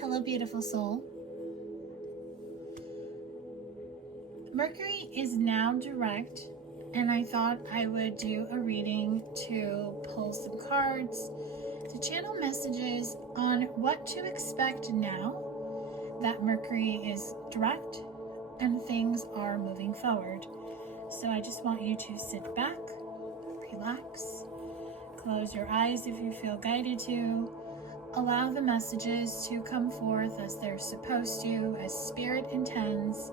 Hello, beautiful soul. Mercury is now direct, and I thought I would do a reading to pull some cards, to channel messages on what to expect now that Mercury is direct and things are moving forward. So I just want you to sit back, relax, close your eyes if you feel guided to. Allow the messages to come forth as they're supposed to, as Spirit intends,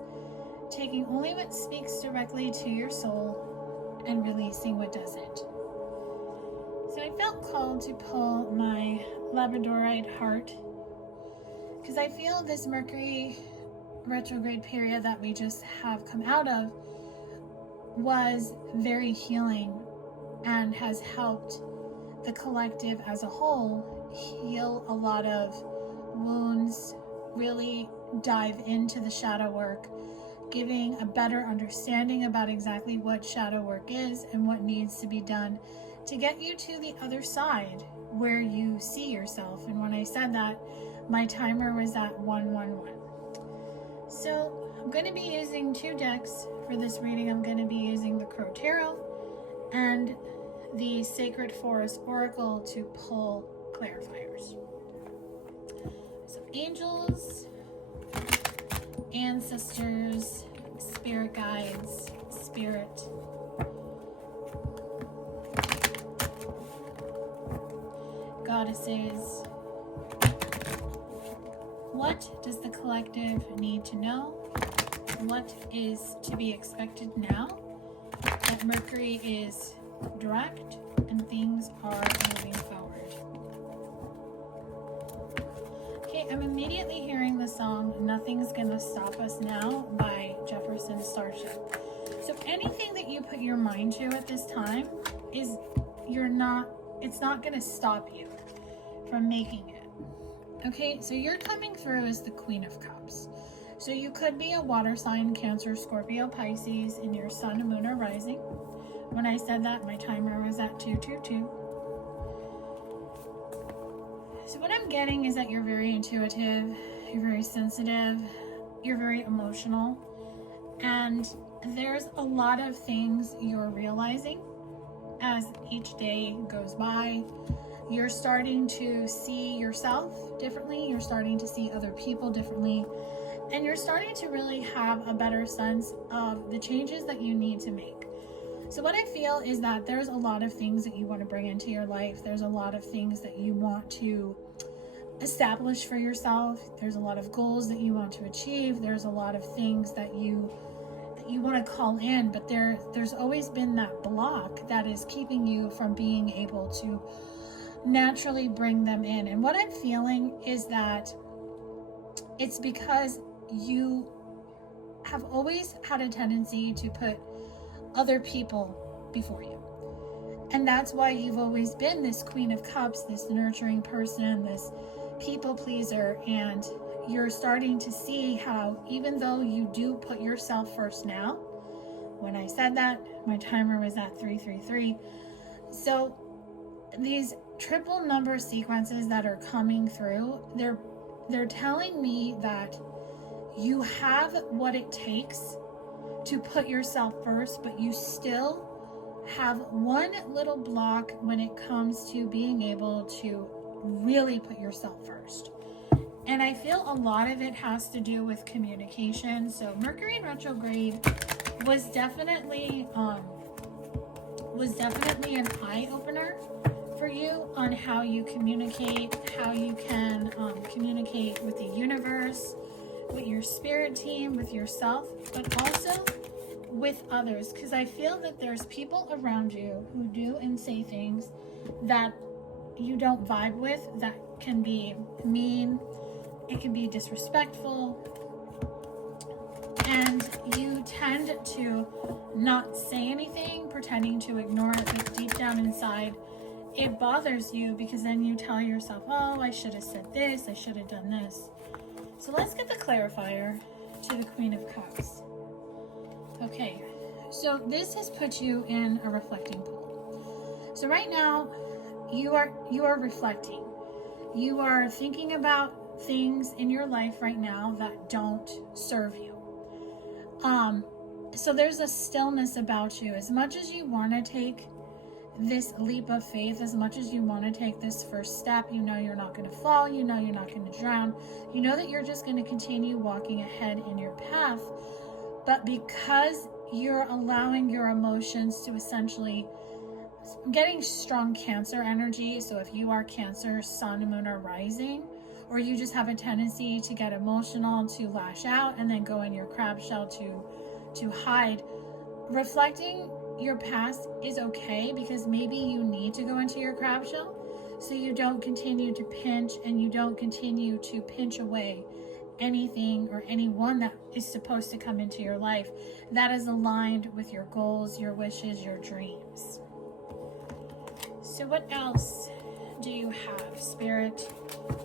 taking only what speaks directly to your soul and releasing what doesn't. So I felt called to pull my Labradorite heart because I feel this Mercury retrograde period that we just have come out of was very healing and has helped the collective as a whole heal a lot of wounds, really dive into the shadow work, giving a better understanding about exactly what shadow work is and what needs to be done to get you to the other side where you see yourself. And when I said that, my timer was at 111. So I'm going to be using two decks for this reading. I'm going to be using the Crow Tarot and the Sacred Forest Oracle to pull clarifiers. So angels, ancestors, spirit guides, spirit, goddesses. What does the collective need to know? What is to be expected now that Mercury is direct and things are moving forward? Okay, I'm immediately hearing the song Nothing's Gonna Stop Us Now by Jefferson Starship. So anything that you put your mind to at this time it's not gonna stop you from making it. Okay, so you're coming through as the Queen of Cups. So you could be a water sign, Cancer, Scorpio, Pisces in your sun, moon, or rising. When I said that, my timer was at 222. So what I'm getting is that you're very intuitive, you're very sensitive, you're very emotional, and there's a lot of things you're realizing as each day goes by. You're starting to see yourself differently, you're starting to see other people differently, and you're starting to really have a better sense of the changes that you need to make. So what I feel is that there's a lot of things that you want to bring into your life. There's a lot of things that you want to establish for yourself. There's a lot of goals that you want to achieve. There's a lot of things that you want to call in, but there's always been that block that is keeping you from being able to naturally bring them in. And what I'm feeling is that it's because you have always had a tendency to put other people before you. And that's why you've always been this Queen of Cups, this nurturing person, this people pleaser. And you're starting to see how even though you do put yourself first now, when I said that, my timer was at 333. So these triple number sequences that are coming through, they're telling me that you have what it takes to put yourself first, but you still have one little block when it comes to being able to really put yourself first. And I feel a lot of it has to do with communication. So Mercury in retrograde was definitely an eye-opener for you on how you communicate, how you can communicate with the universe, with your spirit team, with yourself, but also with others. Because I feel that there's people around you who do and say things that you don't vibe with, that can be mean, it can be disrespectful, and you tend to not say anything, pretending to ignore it, but deep down inside it bothers you, because then you tell yourself, oh, I should have said this, I should have done this. So let's get the clarifier to the Queen of Cups. Okay, so this has put you in a reflecting pool. So right now you are reflecting. You are thinking about things in your life right now that don't serve you. So there's a stillness about you. As much as you want to take this leap of faith, as much as you want to take this first step, you know you're not going to fall, you know you're not going to drown, you know that you're just going to continue walking ahead in your path. But because you're allowing your emotions to essentially, getting strong Cancer energy, so if you are Cancer, Sun, Moon, or Rising, or you just have a tendency to get emotional, to lash out, and then go in your crab shell to hide, reflecting your past is okay, because maybe you need to go into your crab shell so you don't continue to pinch, and you don't continue to pinch away anything or anyone that is supposed to come into your life that is aligned with your goals, your wishes, your dreams. So what else do you have, Spirit,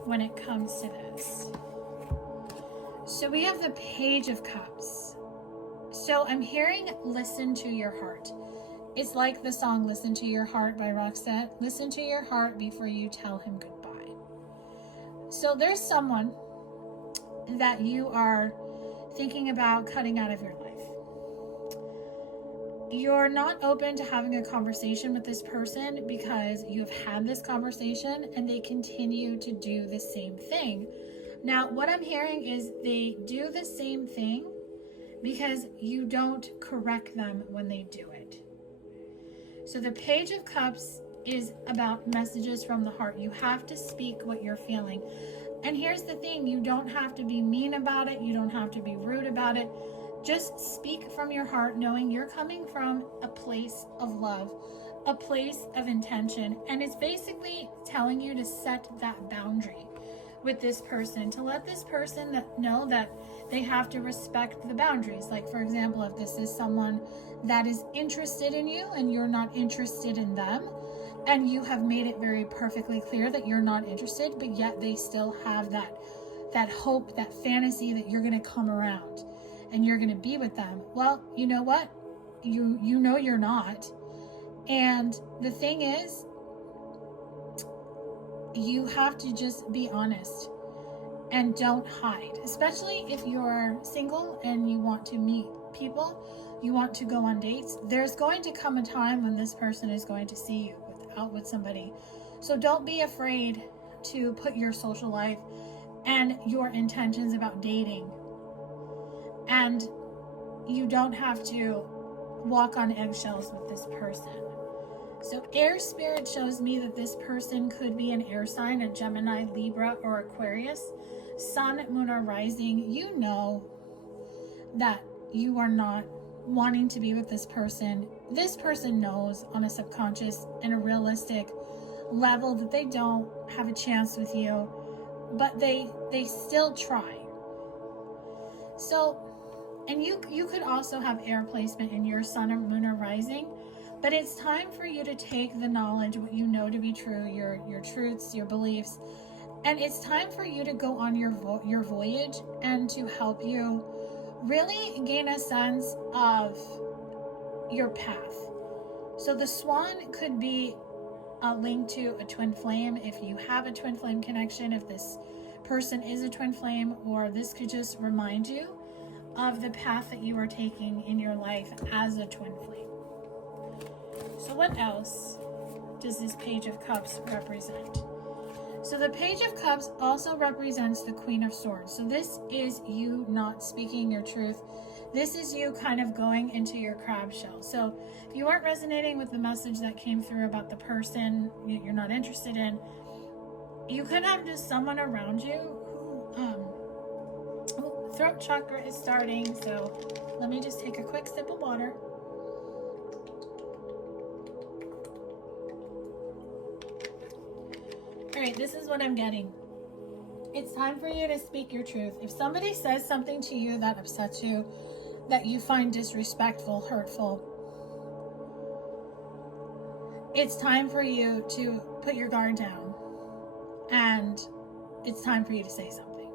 when it comes to this? So we have the Page of Cups. So I'm hearing listen to your heart. It's like the song Listen to Your Heart by Roxette. Listen to your heart before you tell him goodbye. So there's someone that you are thinking about cutting out of your life. You're not open to having a conversation with this person because you've had this conversation and they continue to do the same thing. Now, what I'm hearing is they do the same thing because you don't correct them when they do it. So the Page of Cups is about messages from the heart. You have to speak what you're feeling. And here's the thing, you don't have to be mean about it. You don't have to be rude about it. Just speak from your heart, knowing you're coming from a place of love, a place of intention. And it's basically telling you to set that boundary with this person, to let this person know that they have to respect the boundaries. Like, for example, if this is someone that is interested in you and you're not interested in them, and you have made it very perfectly clear that you're not interested, but yet they still have that hope, that fantasy that you're going to come around and you're going to be with them. Well, you know what? You know you're not. And the thing is, you have to just be honest and don't hide, especially if you're single and you want to meet people, you want to go on dates. There's going to come a time when this person is going to see you out with somebody. So don't be afraid to put your social life and your intentions about dating. And you don't have to walk on eggshells with this person. So air spirit shows me that this person could be an air sign, a Gemini, Libra, or Aquarius, Sun, Moon, or Rising. You know that you are not wanting to be with this person. This person knows on a subconscious and a realistic level that they don't have a chance with you, but they still try. So, and you could also have air placement in your Sun or Moon or Rising, but it's time for you to take the knowledge, what you know to be true, your truths, your beliefs, and it's time for you to go on your voyage and to help you really gain a sense of your path. So the swan could be a link to a twin flame if you have a twin flame connection, if this person is a twin flame, or this could just remind you of the path that you are taking in your life as a twin flame. So what else does this Page of Cups represent? So the Page of Cups also represents the Queen of Swords. So this is you not speaking your truth. This is you kind of going into your crab shell. So if you aren't resonating with the message that came through about the person you're not interested in, you could have just someone around you who, throat chakra is starting. So let me just take a quick sip of water. All right, this is what I'm getting. It's time for you to speak your truth. If somebody says something to you that upsets you, that you find disrespectful, hurtful, it's time for you to put your guard down, and it's time for you to say something.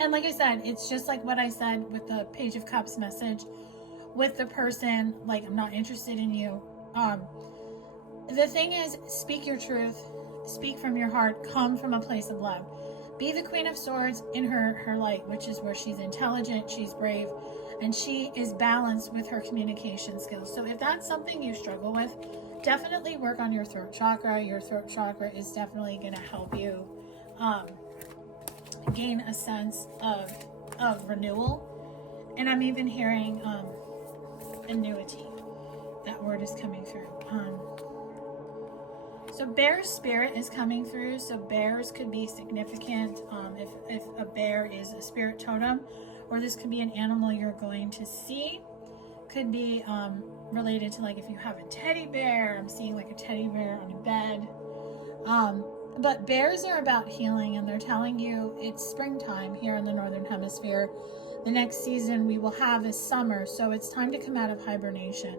And like I said, it's just like what I said with the Page of Cups message with the person, like, I'm not interested in you. The thing is, speak your truth, speak from your heart, come from a place of love. be the Queen of Swords in her light, which is where she's intelligent, she's brave, and she is balanced with her communication skills. So if that's something you struggle with, definitely work on your throat chakra. Your throat chakra is definitely going to help you gain a sense of renewal. And I'm even hearing annuity. That word is coming through. So bear spirit is coming through. So bears could be significant if a bear is a spirit totem, or this could be an animal you're going to see. Could be related to, like, if you have a teddy bear. I'm seeing like a teddy bear on a bed. But bears are about healing, and they're telling you it's springtime here in the Northern Hemisphere. The next season we will have is summer, so it's time to come out of hibernation.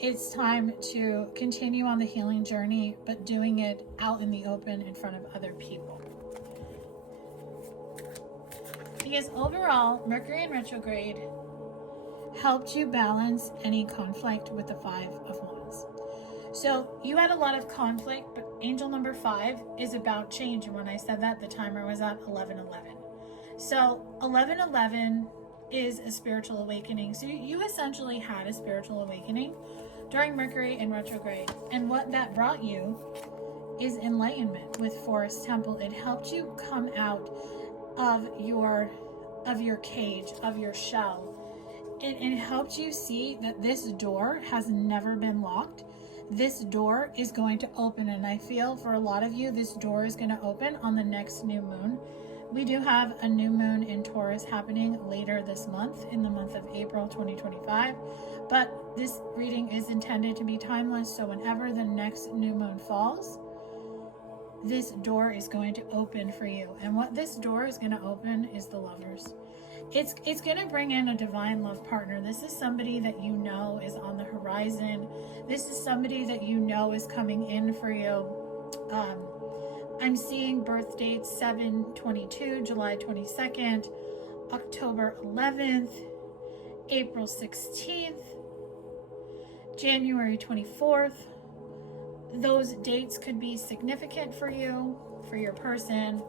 It's time to continue on the healing journey, but doing it out in the open in front of other people. Because overall, Mercury in retrograde helped you balance any conflict with the 5 of Wands. So you had a lot of conflict, but angel number 5 is about change. And when I said that, the timer was at 11:11. So 11:11 is a spiritual awakening. So you essentially had a spiritual awakening during Mercury in retrograde. And what that brought you is enlightenment with Forest Temple. It helped you come out of your cage, of your shell. It helped you see that this door has never been locked. This door is going to open, and I feel for a lot of you, this door is going to open on the next new moon. We do have a new moon in Taurus happening later this month, in the month of April 2025, but this reading is intended to be timeless, so whenever the next new moon falls, this door is going to open for you. And what this door is going to open is the Lovers. It's going to bring in a divine love partner. This is somebody that you know is on the horizon. This is somebody that you know is coming in for you. I'm seeing birth dates 7/22, July 22nd, October 11th, April 16th, January 24th. Those dates could be significant for you, for your person,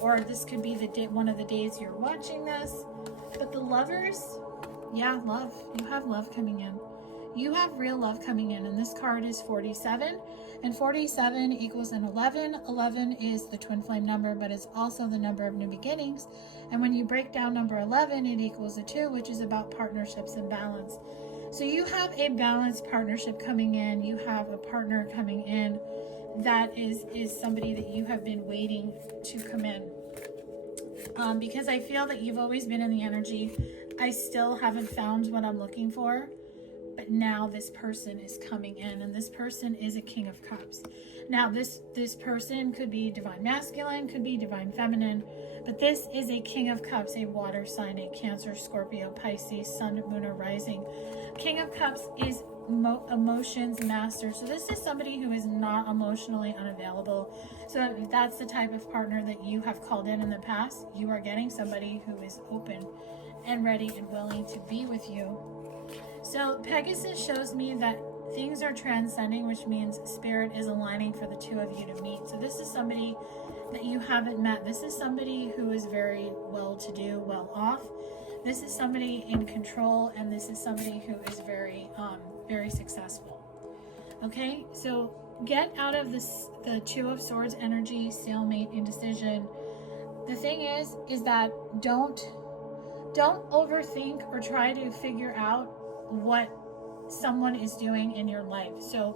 or this could be the day, one of the days you're watching this. But the Lovers, yeah, love. You have love coming in. You have real love coming in, and this card is 47, and 47 equals an 11. 11 is the twin flame number, but it's also the number of new beginnings. And when you break down number 11, it equals a 2, which is about partnerships and balance. So you have a balanced partnership coming in. You have a partner coming in that is somebody that you have been waiting to come in. Because I feel that you've always been in the energy. I still haven't found what I'm looking for. But now this person is coming in, and this person is a King of Cups. Now this person could be divine masculine, could be divine feminine, but this is a King of Cups, a water sign, a Cancer, Scorpio, Pisces, Sun, Moon, or Rising. King of Cups is emotions master. So this is somebody who is not emotionally unavailable. So if that's the type of partner that you have called in the past, you are getting somebody who is open and ready and willing to be with you. So Pegasus shows me that things are transcending, which means spirit is aligning for the two of you to meet. So this is somebody that you haven't met. This is somebody who is very well-to-do, well-off. This is somebody in control, and this is somebody who is very, very successful. Okay, so get out of the Two of Swords energy, stalemate, indecision. The thing is that don't overthink or try to figure out what someone is doing in your life. So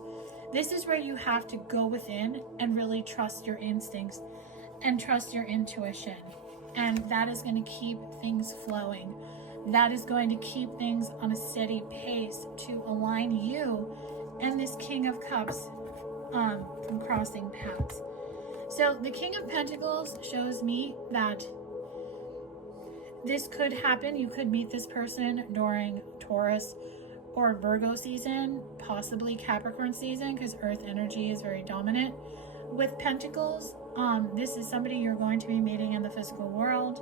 this is where you have to go within and really trust your instincts and trust your intuition. And that is going to keep things flowing. That is going to keep things on a steady pace to align you and this King of Cups from crossing paths. So the King of Pentacles shows me that this could happen. You could meet this person during Taurus or Virgo season, possibly Capricorn season, because Earth energy is very dominant. With Pentacles, this is somebody you're going to be meeting in the physical world.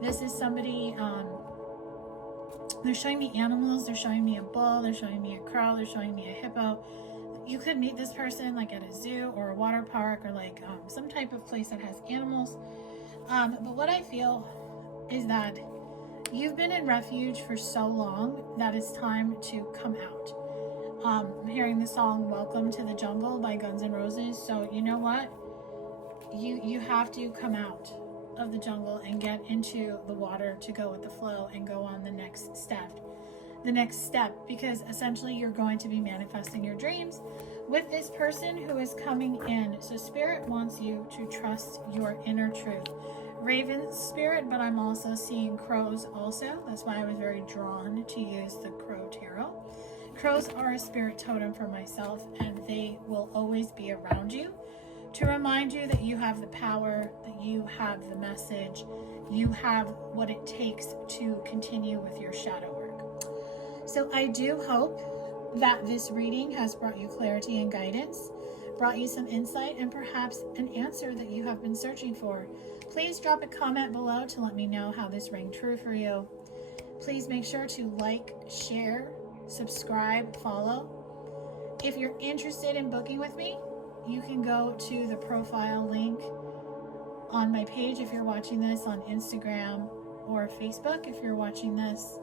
This is somebody, they're showing me animals. They're showing me a bull. They're showing me a crow. They're showing me a hippo. You could meet this person like at a zoo or a water park or like some type of place that has animals. But what I feel is that you've been in refuge for so long that it's time to come out. I'm hearing the song Welcome to the Jungle by Guns N' Roses. So you know what? You have to come out of the jungle and get into the water to go with the flow and go on the next step. Because essentially you're going to be manifesting your dreams with this person who is coming in. So Spirit wants you to trust your inner truth. Raven spirit, but I'm also seeing crows also. That's why I was very drawn to use the crow tarot. Crows are a spirit totem for myself, and they will always be around you to remind you that you have the power, that you have the message, you have what it takes to continue with your shadow work. So I do hope that this reading has brought you clarity and guidance, brought you some insight, and perhaps an answer that you have been searching for. Please drop a comment below to let me know how this rang true for you. Please make sure to like, share, subscribe, follow. If you're interested in booking with me, you can go to the profile link on my page if you're watching this on Instagram or Facebook. If you're watching this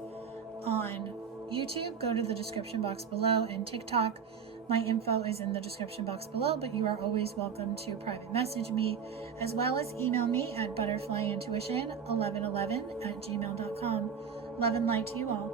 on YouTube, go to the description box below, and TikTok. My info is in the description box below, but you are always welcome to private message me, as well as email me at butterflyintuition1111@gmail.com. Love and light to you all.